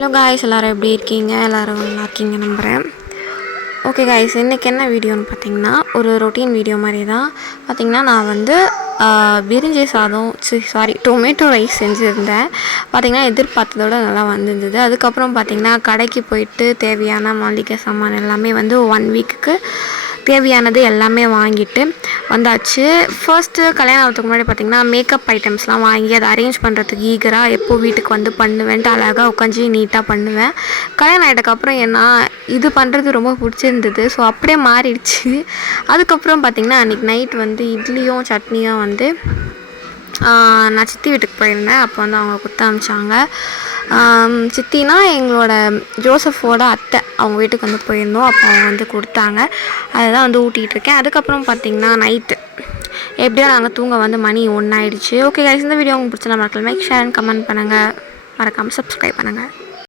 Hello guys, எல்லோரும் எப்படி இருக்கீங்க? எல்லோரும் நல்லா இருக்கீங்க நம்புகிறேன். ஓகே காய்ஸ், இன்றைக்கி என்ன வீடியோன்னு பார்த்தீங்கன்னா ஒரு ரொட்டீன் வீடியோ மாதிரி தான். பார்த்திங்கன்னா நான் வந்து பிரிஞ்சி சாதம் டொமேட்டோ ரைஸ் செஞ்சுருந்தேன். பார்த்திங்கன்னா எதிர்பார்த்ததோடு நல்லா வந்திருந்தது. அதுக்கப்புறம் பார்த்திங்கன்னா கடைக்கு போயிட்டு தேவையான மளிகை சாமான் எல்லாமே வந்து 1 வீக்குக்கு தேவையானது எல்லாமே வாங்கிட்டு வந்தாச்சு. ஃபர்ஸ்ட்டு கல்யாணம் ஆகிறதுக்கு முன்னாடி பார்த்திங்கன்னா மேக்கப் ஐட்டம்ஸ்லாம் வாங்கி அதை அரேஞ்ச் பண்ணுறதுக்கு ஈகராக எப்போ வீட்டுக்கு வந்து பண்ணுவேன்ட்டு அழகாக உட்காந்து நீட்டாக பண்ணுவேன். கல்யாணம் ஆகிட்டக்கப்புறம் ஏன்னா இது பண்ணுறது ரொம்ப பிடிச்சிருந்தது. ஸோ அப்படியே மாறிடுச்சு. அதுக்கப்புறம் பார்த்திங்கன்னா அன்றைக்கி நைட் வந்து இட்லியும் சட்னியும் வந்து நான் சித்தி வீட்டுக்கு போயிருந்தேன். அப்போ வந்து அவங்க கொடுத்து அனுப்பிச்சாங்க. சித்தினா எங்களோட ஜோசஃபோட அத்தை, அவங்க வீட்டுக்கு வந்து போயிருந்தோம். அப்போ அவங்க வந்து கொடுத்தாங்க. அதை தான் வந்து ஊட்டிகிட்ருக்கேன். அதுக்கப்புறம் பார்த்திங்கன்னா நைட்டு எப்படியோ நாங்கள் தூங்க வந்து மணி 1 ஆகிடுச்சு. ஓகே கைஸ், இந்த வீடியோ உங்களுக்கு பிடிச்சா மறக்காம லைக், ஷேர் அண்ட் கமெண்ட் பண்ணுங்கள். மறக்காமல் சப்ஸ்கிரைப் பண்ணுங்கள்.